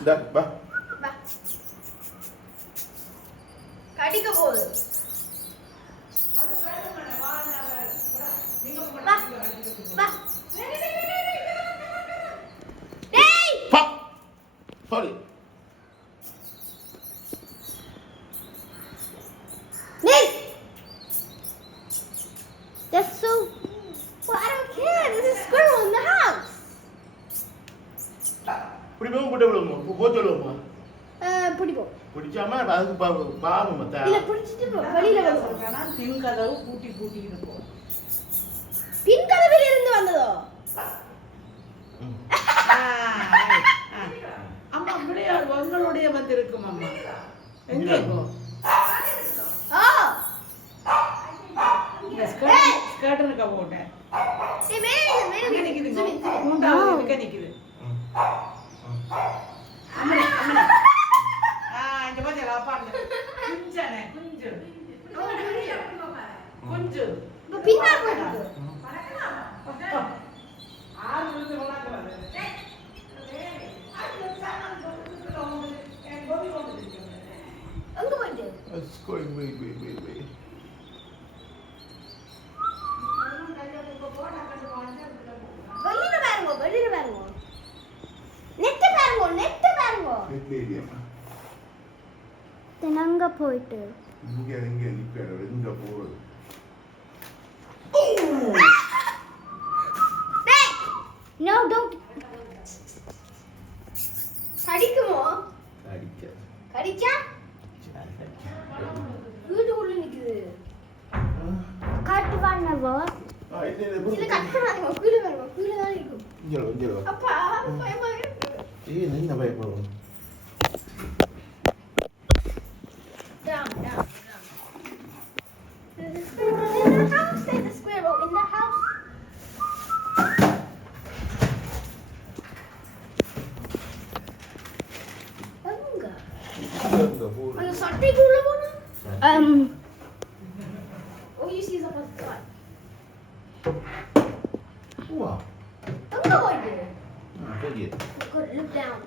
இந்த வா வா கடிக்க போகுது வா வா டேய் பா sorry Nick! That's so... Well, I don't care. There's a squirrel in the house. பிடிப்போம் போட்டு போச்சோடுவோமா பிடிப்போம். பிடிச்சாம அதுக்கு பாவம் மத்த இல்ல பிடிச்சிட்டு வெளியில வருவோம். பின் கதவு பூட்டி இருக்கும். பின் கதவில் இருந்து வந்ததோ? அம்மா அப்படியே உங்களுடைய வந்து இருக்கும் அம்மா. எங்க இருக்கும்? ஆ ஸ்கர்ட் இருக்க போட்டேன். ஏய் மேல நிக்குது. மூண்டாவது நிக்குது. அம்மா. இங்க பாத்தீங்களா அப்பா குஞ்சனே குஞ்சு. குஞ்சு. இப்ப பின்னா போயிருக்கு. ஆறு நிமிஷம் வளர்க்கறது. எங்க போயிட்டு? It's going way. வெளியில பாருங்க. நெட் பாருங்க. தெனங்க போயிட்டு. இங்க நிக்கற எங்க போறது? டேய் no don't கடிக்குமோ? கடிச்சா? வீட்டுக்குள்ள நிக்குது. காட்டு வானவோ. இல்ல கட் பண்ணாதீங்க. கீழ தான் இருக்கும். இங்க வா. அப்பா பயமா இருக்கு. என்ன பயப்படுறோம்? Down. There's a squirrel in the house. There's a squirrel in the house. அந்த சட்டைக்குள்ள போனா oh you see up at the top. Wow. Don't go like that. Look down.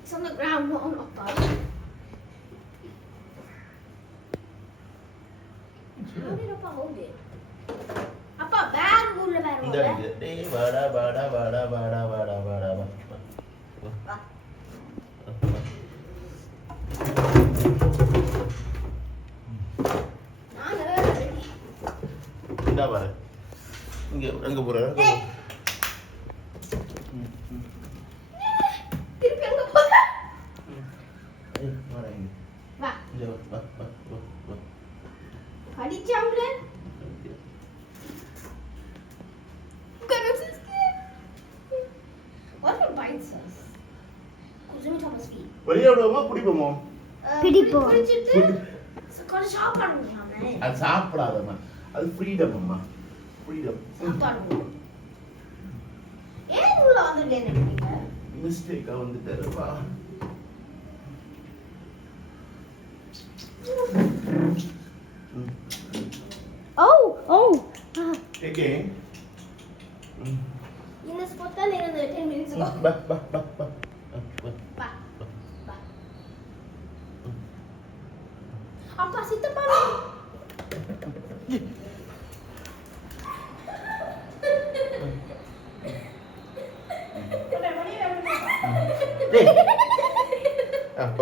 It's on the ground, not on up. How did Appa hold it? Appa, bag ulla varum. டேய் வாடா. இந்தா பாரு. எங்க போற? திருப்பி எங்க போற? வாடா இங்க. வா. இங்க வா. கடிச்சாம்ல? What if it bites us? Let me top his feet. வெளிய விடுவோமா பிடிப்போமா? பிடிப்போம். கொஞ்சம் சாப்பிடணும்லாமே. அது சாப்பிடாதம்மா. அது ஃப்ரீடம் அம்மா. ஃப்ரீடம். சாப்பிடணும். ஏன் உள்ள வந்துட்டேன்னு நினைக்கிறீங்க? மிஸ்டேக்கா வந்துட்டேப்பா. Oh. Again. In the spot that later 10 minutes ago. Ba. Appa sit up on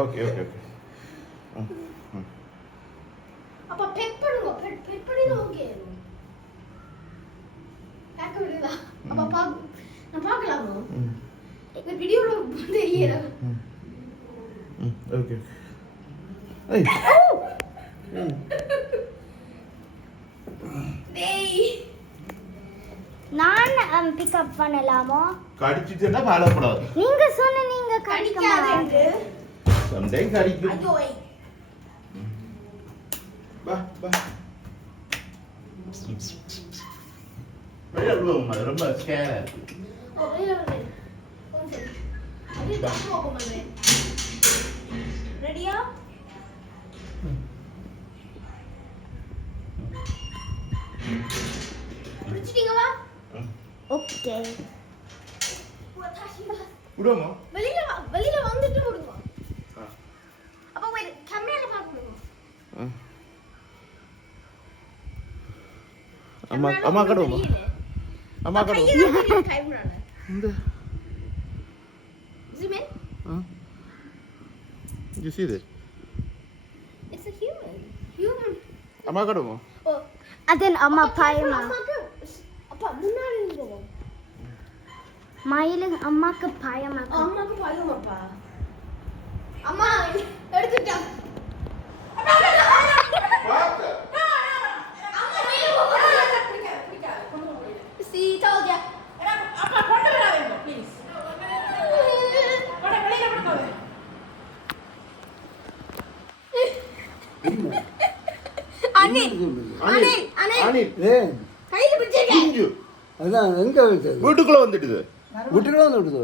Okay. அப்பா பெட் பண்ணுங்க. பெட் பண்ணினா ஓகே. பாக்க விடுதா? அப்பா நான் பார்க்கலாமா? இந்த வீடியோல தெரியல. Okay. Hey. டேய். நான் பிக் அப் பண்ணலாமா? கடிச்சிட்டேன்னா பாலப்படாது. நீங்க சொன்ன நீங்க கடிக்காதேன்னு. சண்டே கடிக்கும். ஐயோ. பா. வெளிய விடுவோம்மா. ரொம்ப ஸ்கேரா இருக்கு. வெளிய. அது தப்பு போகுமே. ரெடியா? பிடிச்சிட்டீங்களா? ஓகே. விடுவோமா? வெளியில வந்துட்டு விடுங்க. அப்ப வெயிட் கேமரால பாருங்க. அம்மா கடுவோமா? அம்மா கடுவோம். கேமரால. இந்த Zoom in. You see this? It's a human. Human. அம்மா கடுவோமா? Oh. Then amma payama. அப்பா முன்னாடி நில்லுங்க. மயில அம்மாக்கு பயமா அம்மாக்கு பயமாப்பா. அம்மா எடுத்துட்டா. See, told ya. அப்பா கொண்டு வராதீங்க ப்ளீஸ். கொட வெளியில போடுங்க. அனில். கையில பிடிச்சிருக்க. குஞ்சு. அதான் எங்க வச்சது வீட்டுக்குள்ள வந்துடுது. விட்டுக்குள்ள வந்து விடுது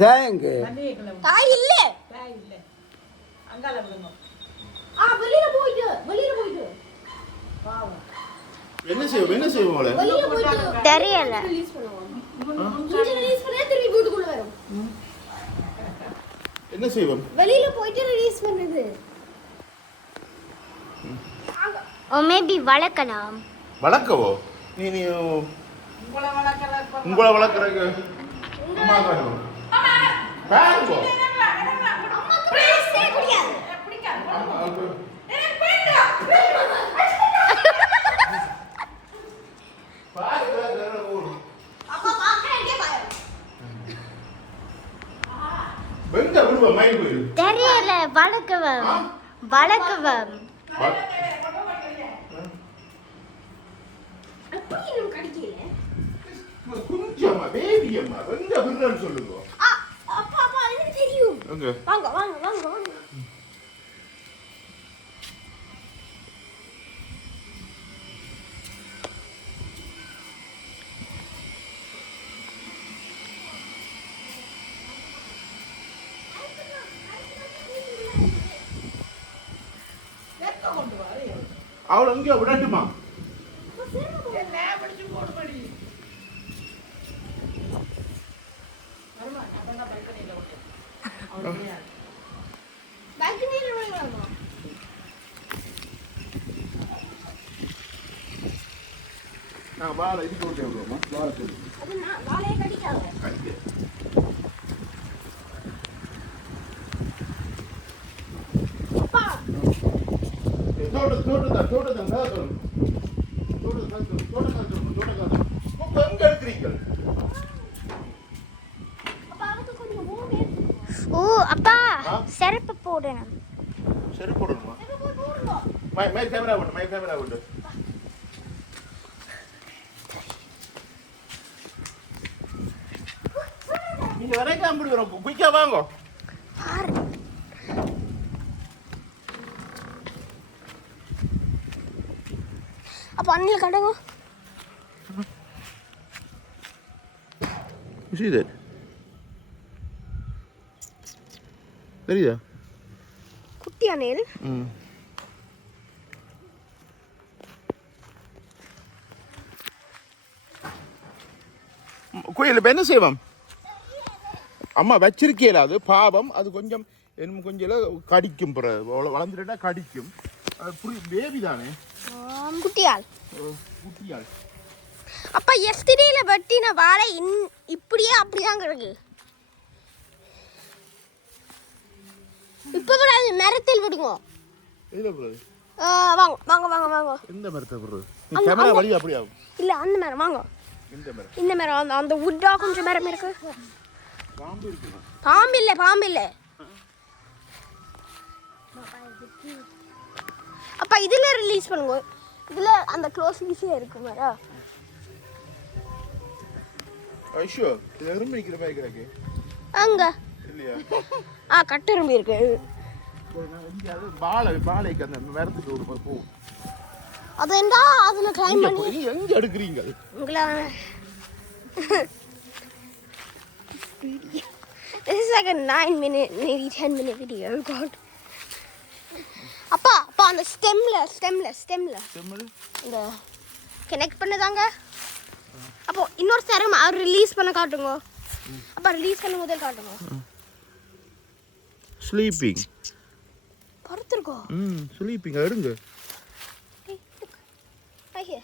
தேங்க மல்லிகைக்குள்ள தாய் இல்ல. தாய் இல்ல. அங்கால விடுங்க. வெளியில போயிட்டு. பாவம். என்ன செய்வோம் அவளை? வெளியில போயிட்டு. தெரியல ரிலீஸ் பண்ணுவோம். இங்க ரிலீஸ் பண்ணா திரும்பி வீட்டுக்குள்ள வரும். என்ன செய்வோம்? வெளியில போயிட்டு ரிலீஸ் பண்ணுது. ஓ மேபி வளர்க்கலாம் வளர்க்கவோ? நீ உங்களை வளர்க்குறக்கு அம்மா கடுவோம். பாருங்கோ. அம்மாக்கு பேசவே முடியாது. அப்பா பாக்கறேன் பயம். வெங்க விடுவா மைண்ட் போயிடு. தெரியல வளர்க்குவோம் அப்படி இன்னும் கடிக்கல. குஞ்சு அம்மா பேபி அம்மா வெங்க விடுறேன்னு சொல்லுங்க. அப்பா எனக்கு தெரியும். ஓகே. வாங்க. வெக்க கொண்டு வாரே. அவளை எங்கேயோ விடட்டுமா? என்ன பிடிச்சு போடுபடி. வருமா நான் பல்கனில விட்டு. அவளே. பால்கனில விளையாடலாம். நான் வாழை இதுக்கு விட்டு விடுவோமா? வாழை போடு. அது நான் வாளைய கடிக்காத. கடிக்க. அப்பா தோட்டத்தான் எங்க இருக்கிறீங்க? அப்பா அதுக்கு கொஞ்சம் ஓமே. ஓ அப்பா செருப்பு போடணும் சரி போடணுமா? போடுங்க. மை கேமரா விட்டு. நீங்க வரைக்கும் அப்படி வரும். குயிக்கா வாங்க. அப்ப அண்ணில கடங்க. You see that? தெரியுதா? குட்டி அணில். கோயில் இப்போ என்ன செய்வோம்? அம்மா வச்சிருக்கேல அது பாவம். அது கொஞ்சம் இன்னும் கொஞ்சம் கடிக்கும். வளர்ந்துட்டா கடிக்கும். அது பேபி தானே குட்டியால். குட்டியாள். அப்பா எஸ்டர்டேல வெட்டின வாழை இப்படியே அப்படிதான் கிடக்கு. இப்ப கூட மரத்தில் விடுங்க. எதுல போறது? வாங்க. எந்த மரத்தை போறது? கேமரா வழி அப்படி ஆகும். இல்ல அந்த மரம் வாங்க. இந்த மரம் அந்த வுட்டா கொஞ்சம் மரம் இருக்கு. பாம்பு இருக்குமா? பாம்பு இல்ல. அப்பா இதுல ரிலீஸ் பண்ணுங்க. இதுல அந்த க்ளோஸ் ஈஸியா இருக்கு மரா. ஐயோ இது எறும்பு நிக்கிற மாதிரி கிடக்கு. அங்க இல்லையா? கட்டெரும்பு இருக்கு. பாலைக்கு அந்த மரத்துக்கு ஒரு போகும். அதேண்டா அதுல கிளைம் பண்ணி நீ எங்க எடுக்குறீங்க? உங்களா This is like a 9-minute, maybe 10-minute video. God. அப்பா அந்த ஸ்டெம்ல இந்த கனெக்ட் பண்ணதாங்க. அப்போ இன்னொரு சரம் ரிலீஸ் பண்ண காட்டுங்க. அப்பா ரிலீஸ் பண்ண முதல் காட்டுங்க. ஸ்லீப்பிங். படுத்துருக்கோ. ஸ்லீப்பிங் எடுங்க. ஐயே.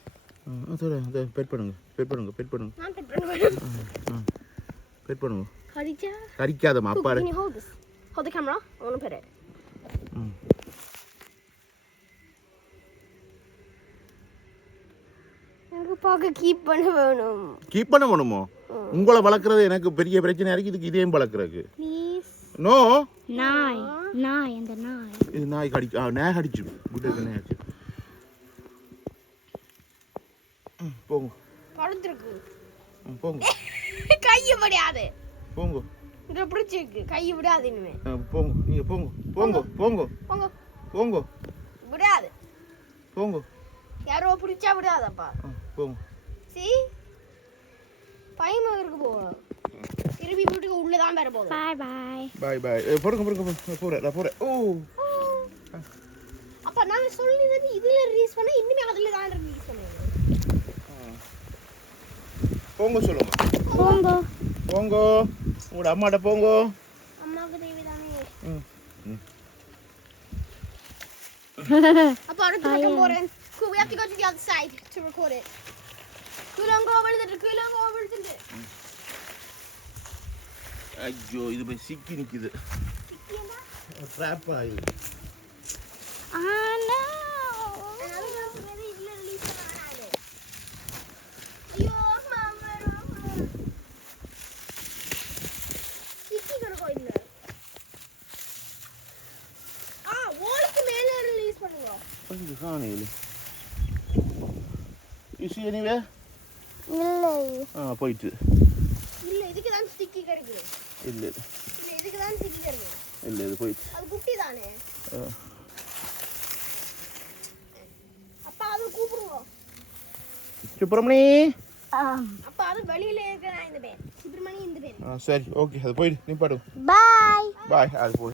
அத பெட் பண்ணுங்க. நான் பெட் பண்ணுவேன். பெட் பண்ணுங்க. கடிச்சா? கடிக்காதம்மா அப்பா. Can you hold this? Hold the camera. I want to pet it. எனக்கு பார்க்க கீப் பண்ண வேணும். கீப் பண்ண வேணுமோ? உங்களை வளர்க்குறது எனக்கு பெரிய பிரச்சனை இருக்கு. இதுக்கு இதையும் வளர்க்குறதுக்கு. ப்ளீஸ். நோ. நாய் அந்த நாய். இது நாய் கடிச்சு. நாய் கடிச்சு. குட்டை நாய் கடிச்சு. போங்க. படுத்துருக்கு. போங்க. கையை விடாது. போங்க. இங்க பிடிச்சிருக்கு. கையை விடாது இனிமே. போங்க. நீங்க போங்க. விடாது. போங்க. யாரோ பிடிச்சா விடாதப்பா. போங்க. See? பயமா இருக்கு போறோம். திருப்பி வீட்டுக்கு உள்ளதான் வர போறோம். பை போறேன். ஓ. அப்ப நான் சொல்லினது இதுல ரிலீஸ் பண்ண இன்னுமே அதுல தான் ரிலீஸ் பண்ணுவேன். போங்க சொல்லுங்க. போங்க. உங்க அம்மாட்ட போங்க. அம்மாவுக்கு தேவைதானே. அப்ப அடுத்த பக்கம் போறேன். Cool, we have to go to the other side to record it. கீழங்க விழுந்துட்டு. ஐயோ இது போய் சிக்கி நிக்குது. ட்ராப் ஆகுது. ஆனா கொஞ்சம் காணையில். EC anyway? இல்லை. போயிட்டு. இல்ல இதுக்கு தான் ஸ்டிக்கி கிடைக்குது. இல்ல இதுக்கு தான் ஸ்டிக்கி கிடைக்குது. இல்ல இது போயிட்டு. அது குட்டி தானே. அப்பா அது கூப்பிடுங்க. சுப்பிரமணி. அப்பா அது வெளியில இருக்க நான் இந்த பேர். சுப்பிரமணி இந்த பேர். சரி ஓகே அது போயிடு. நீ பாடு. பாய். பாய் அது போய்